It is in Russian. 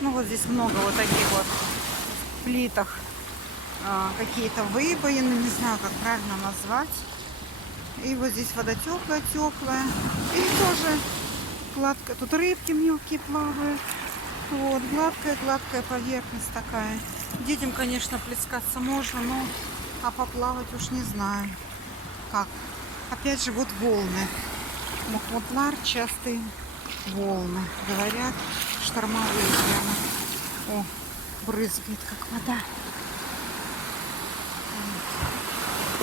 Ну, вот здесь много вот таких вот плитах. Какие-то выбоины, не знаю, как правильно назвать. И вот здесь вода теплая. И тоже гладкая. Тут рыбки мелкие плавают. Вот, гладкая поверхность такая. Детям, конечно, плескаться можно, но поплавать уж не знаю как. Опять же, вот волны. Мухмутлар, частые волны. Говорят, штормовые прямо. О, брызгает, как вода.